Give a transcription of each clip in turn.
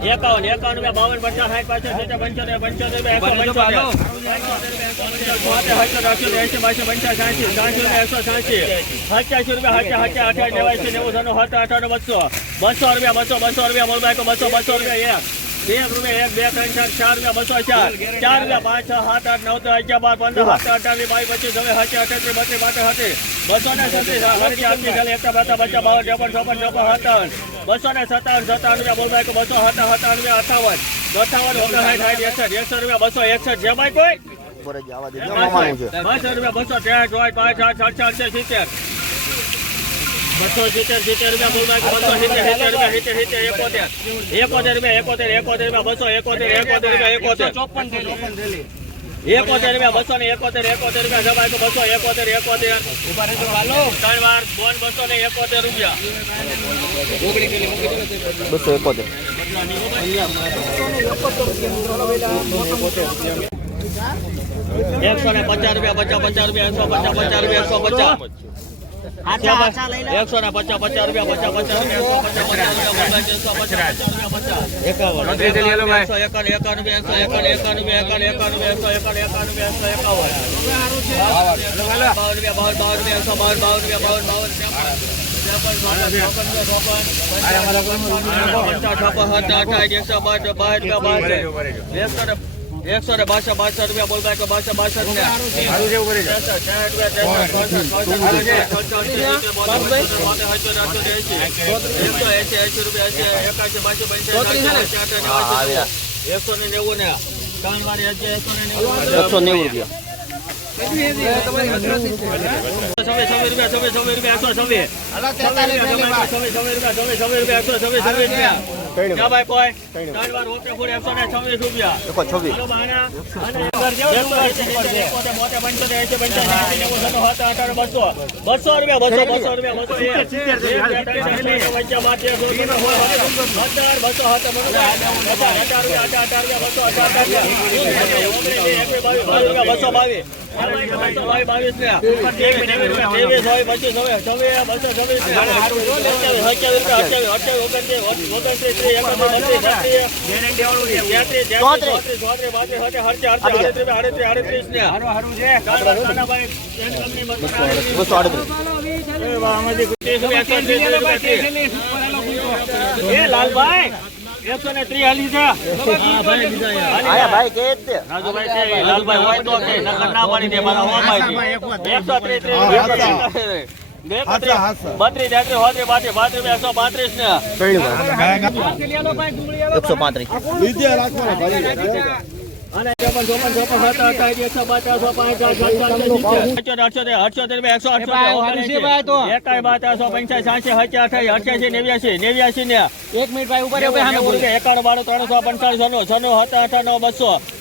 એકાવન એકાવન રૂપિયા બાવન પચાસ સાઠ પાછળ પંચોતેર પંચોતેર રૂપિયા એકસો પંચોતેર. એસી બાસી પંચાસ સાંસી સાંસી રૂપિયા એકસો સાંસી સત્યાસી રૂપિયા હત્યા હત્યા અઠાવીસ નેવાસી નેવું સનું સત્તર અઠાણું બસો. બસો રૂપિયા બસો બસો રૂપિયા મોબાઈલ બસો બસો રૂપિયા એક. બે રૂપિયા એક બે ત્રણ ચાર ચાર રૂપિયા બસો ચાર. ચાર રૂપિયા પાંચ છ સાત આઠ નવ દસ અગિયાર બાર પંદર અઠાવીસ બાવીસ પચીસ હવે હત્યા અઠત્રીસ બત્રીસ બાતેર હતી બસો ને છત્રીસ એકતા બાતા બચ્ચા બાવન ચોપન ચોપન ચોપન સત્તાવન. બસો ને સત્તાવન સત્તાવન રૂપિયા કે બસો સત્તાવન સત્તાવન રૂપિયા અઠાવન. ઓગણસાઠ સાઠ એકસઠ એકસઠ રૂપિયા બસો એકસઠ. છે ભાઈ કોઈ? જ બસો રૂપિયા બસો ત્રેસઠ હોય પાંચ આઠ આઠ સિત્તેર. બસો સિત્તેર સિત્તેર રૂપિયા બોલભાઈ કે બસો સિત્તેર સિત્તેર રૂપિયા સિત્તેર સિત્તેર એકોતેર. એકોતેર રૂપિયા એકોતેર એકોતેર રૂપિયા બસો એકોતેર એકોતેર રૂપિયા એકોતેર. ચોપન એકોતેર રૂપિયા બસો ને એકોતેર એકોતેર રૂપિયા જમાય તો બસો એકોતેર એકોતેર. ત્રણ વાર બોન બસો ને એકોતેર રૂપિયા. બસો એકોતેર. એકસો ને પચાસ રૂપિયા પચાસ પચાસ રૂપિયા એકસો પચાસ પચાસ રૂપિયા એકસો પચાસ. એકસો ને પચાસ પચાસ રૂપિયા પચાસ પચાસ રૂપિયા એકસો રૂપિયા એકસો એકસો એકસો રૂપિયા એકસો રૂપિયા રૂપિયા એકસો રૂપિયા એકસો રૂપિયા રૂપિયા એકસો રૂપિયા ને બાસઠ બાસઠ રૂપિયા બોલતા કે બાસઠ બાસઠ ને એકસો ને નેવું ને ત્રણ વાર એકસો ને નેવું. રૂપિયા. રૂપિયા. ક્યાં ભાઈ ત્રણ વાર ઓકે ફૂડ એકસો ને છવ્વીસ રૂપિયા. છવ્વીસ. અને બસો. બસો. રૂપિયા બસો બસો રૂપિયા બસો. બસો રૂપિયા, બાવીસ, અઠ્યાવીસ, બસો આડત્રીસ. એ લાલભાઈ એકસો ને ત્રીસ હાલી છે ભાઈ કે લાલભાઈ હોય તો. એકસો ત્રીસ એકસો પાંત્રીસ.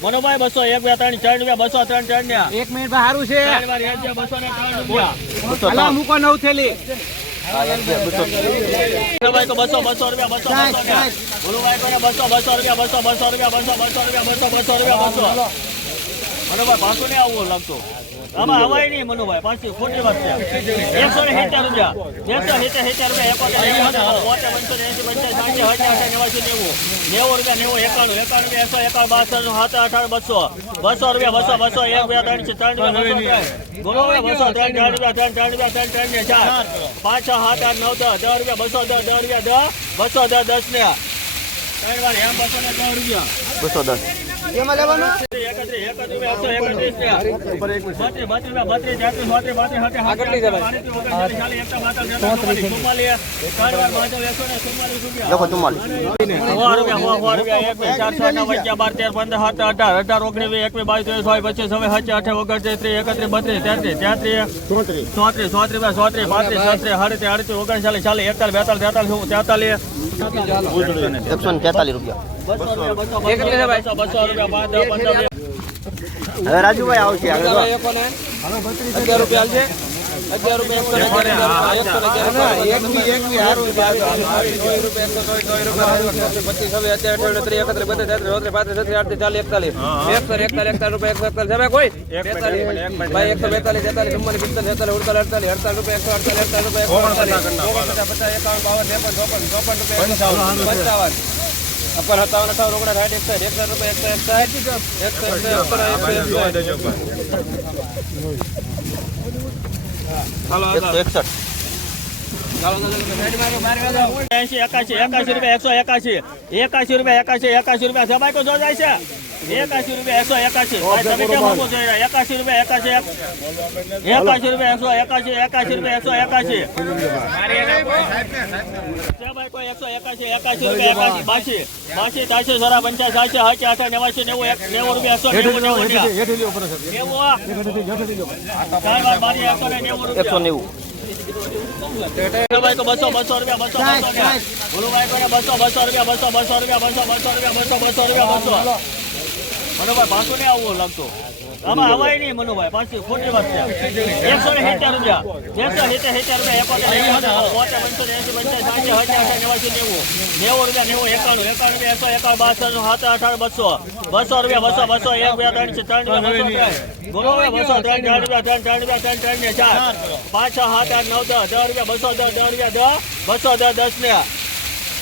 મનુભાઈ, બસો, એક, બે, ત્રણ, ચાર રૂપિયા, બસો, ત્રણ, ચાર ને. એક મિનિટ ભાઈ સારું છે. બસો ને ત્રણ રૂપિયા. ત્રણ મૂકો નવ થેલી. બસો બસો, રૂપિયા, બસો, બસો રૂપિયા, બસો, બસો રૂપિયા, બસો, બસો રૂપિયા, બસો, બસો રૂપિયા, બસો. મનુભાઈ પાછું નહીં આવવું લાગતું રૂપિયા. રૂપિયા રૂપિયા બસો. રૂપિયા, બસો બસો. એક રૂપિયા રૂપિયા, ત્રણ, ચાર રૂપિયા, ત્રણ ત્રણ ને ચાર. પાંચ સાત, આઠ, નવ, દસ. દસ રૂપિયા, બસો, દસ દસ રૂપિયા, દસ. બસો, દસ દસ ને. ત્રણ એમ બસો ને દસ રૂપિયા. બસો દસ. એકત્રીસ, એકત્રીસ રૂપિયા, એકસો એકત્રીસ ને. બત્રીસ, બત્રીસ રૂપિયા, બત્રીસ, તેત્રીસ, ચોત્રીસ, ચોત્રીસ, ચોત્રીસ, પાંત્રીસ, છત્રીસ, આડત્રીસ, ઓગણચાલીસ, ચાલીસ, એકતાલીસ, બેતાલીસ, તેતાલીસ, તેતાલીસ, એકસો ને તેતાલીસ રૂપિયા. હવે રાજુભાઈ આવશે આગળ રૂપિયા અગિયાર રૂપિયા એકસો પંચાવન. અપર સત્તાવન અઠાવન ઓગણ સાઠ એકસઠ એકસઠ રૂપિયા એકસો એકસો એકસો હાલો એકસો એકાશી રૂપિયા એકસો એકાશી. એકાશી રૂપિયા એકાશી એકાશી રૂપિયા. સભાઈ તો જો જાય છે. એકાશી રૂપિયા એકસો એકાશી. તમે કેમ મોકો જોઈ એકાશી રૂપિયા એકાશી એકાશી રૂપિયા એકસો એકાશી એકાશી રૂપિયા એકસો એકાશી. એકસો એકાશી એકાશી રૂપિયા એકાશી બાસી. બાસી ત્રાસી સરા પંચાસ સાતસી હાચી આઠા નેવાસી નેવું એક નેવું રૂપિયા એકસો નેવું નેવું એકસો બસો બસો રૂપિયા બસો બસો રૂપિયા. બસો બસો રૂપિયા બસો બસો રૂપિયા બસો બસો રૂપિયા બસો બસો રૂપિયા બસો. મનુભાઈ, પાછો નહીં આવવો લાગતો. આમાં હવાય નહીં મનુભાઈ, પાછું ખોટી વાત એકસો ને સિત્તેર રૂપિયા. એકસો સિત્તેર સિત્તેર રૂપિયા, એકોતેર બોતેર પંચોતેર એસી પંચાસ સાઠી હજાર નેવાસી નેવું નેવું. રૂપિયા, નેવું, એકાણું એકાણું રૂપિયા એકસો એકાણું બાસઠ સાત અઢાર બસો. બસો રૂપિયા, બસો બસો, એક બે ત્રણ ત્રણ રૂપિયા, બસો, ત્રણ. બસો, ત્રણ, ચાર રૂપિયા, ત્રણ ત્રણ રૂપિયા, ત્રણ ત્રણ ને ચાર. પાંચ, છ, સાત, આઠ, નવ, દસ દસ રૂપિયા, બસો, દસ દસ રૂપિયા, દસ, બસો, દસ દસ ને.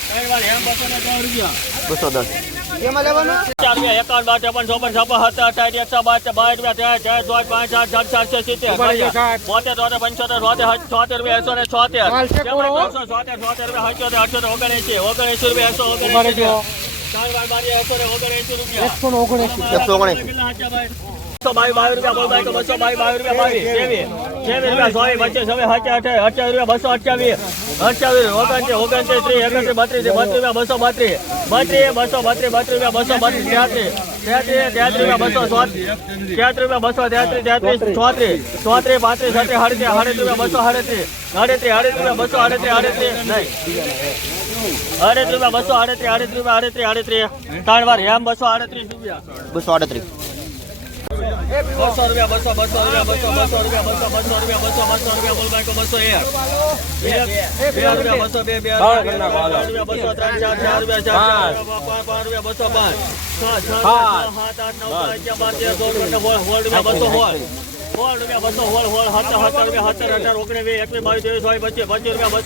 ત્રણ વાર એમ બસો ને દસ રૂપિયા. બસો દસ. ચાર રૂપિયા એકાવન બાર ત્રેપન ચોપન છપ્પન સત્તર અઠાઠ એકસો બાર બાર રૂપિયા ત્રણ ચાર પાંચ પાંચ આઠ સાત સાતસો સિત્તેર બોતેર તોતેર પંચોતેર છોતેર છોતેર રૂપિયા એકસો ને છોતેર. એકસો છોતેર છોતેર રૂપિયા અઠ્યોતેર અઠ્યોતેર ઓગણએંસી ઓગણએંસી રૂપિયા એકસો ઓગણએંસી ચાર એકસો ઓગણએંસી રૂપિયા. એકસો ઓગણએંસી બસો બાવીસ બાવીસ રૂપિયા બોલ ભાઈ તો બસો બાવીસ બાવીસ રૂપિયા બાવીસ ત્રેવીસ ત્રેવીસ રૂપિયા સોળી પચીસ હવે અઠ્યાવીસ અઠ્યાવીસ રૂપિયા બસો અઠ્યાવીસ અઠ્યાવીસ ઓગણત્રીસ ઓગણત્રીસ ત્રીસ એકત્રીસ બત્રીસ બત્રીસ રૂપિયા બસો બત્રીસ બત્રીસ બસો બત્રીસ બત્રીસ રૂપિયા બસો બત્રીસ તેત્રીસ તેત્રીસ તેત્રીસ રૂપિયા બસો ચોત્રીસ તેત્રીસ રૂપિયા બસો તેત્રીસ તેત્રીસ ચોત્રીસ ચોત્રીસ પાંત્રીસ છત્રીસ સાડત્રીસ સાડત્રીસ રૂપિયા બસો સાડત્રીસ સાડત્રીસ સાડત્રીસ રૂપિયા બસો સાડત્રીસ સાડત્રીસ નહીં અડત્રીસ રૂપિયા બસો આડત્રીસ આડત્રીસ રૂપિયા આડત્રીસ આડત્રીસ ત્રણ વાર એમ બસો આડત્રીસ રૂપિયા બસો આડત્રીસ બસો રૂપિયા બસો બસો રૂપિયા બસો બસો રૂપિયા બસો બસો રૂપિયા બસો બસો રૂપિયા બોલ બાઈકો બસો એક બે રૂપિયા બસો બે બે. રૂપિયા બસો ત્રણ ચાર ચાર રૂપિયા ચાર પાંચ રૂપિયા બસો પાંચ છ છ સાત આઠ નવ અગિયાર બાર તેર સોળ રૂપિયા બસો સોળ રૂપિયા બસો હોળ સત્તર સત્તર ઓગણીસ એકવીસ બાવીસ ત્રેવીસ ચોવીસ પચીસ પચીસ રૂપિયા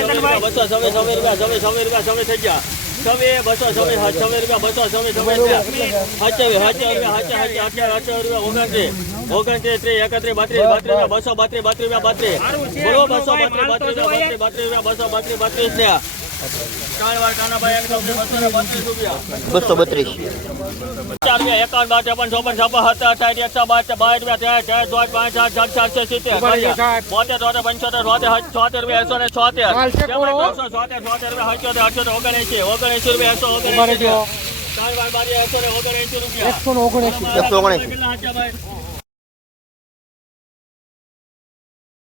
રૂપિયા બસો છવ્વીસ છવ્વીસ રૂપિયા છવ્વીસ છવ્વીસ રૂપિયા છવ્વીસ થઈ ગયા છવ્વીસ, બસો છવ્વીસ છવ્વીસ રૂપિયા, બસો છવ્વીસ છવ્વીસ અઠ્યાવીસ અઠ્યાવીસ રૂપિયા અઠ્યાવીસ અઠ્યાવીસ અઠ્યાવીસ ઓગણત્રીસ. ઓગણત્રીસ, ત્રીસ, એકત્રીસ, બત્રીસ બસો, બત્રીસ બત્રીસ રૂપિયા, બત્રીસ. બસો, બત્રીસ બત્રીસ બત્રીસ રૂપિયા, બસો, બત્રીસ બત્રીસ ને બસો બત્રીસ એકાવન બાર ત્રેપન ચોપન છપ્પન સત્તર અઠાઠ એકસો બાર બાર રૂપિયા ત્રણ ચાર પાંચ આઠ સાત સાતસો સિત્તેર બોતેર તોતેર પંચોતેર રૂપિયા એકસો ને છોતેર એકસો રૂપિયા ઓગણએંસી ઓગણએંસી એકસો ઓગણએંસી એકસો એકસો ઓગણએંસી?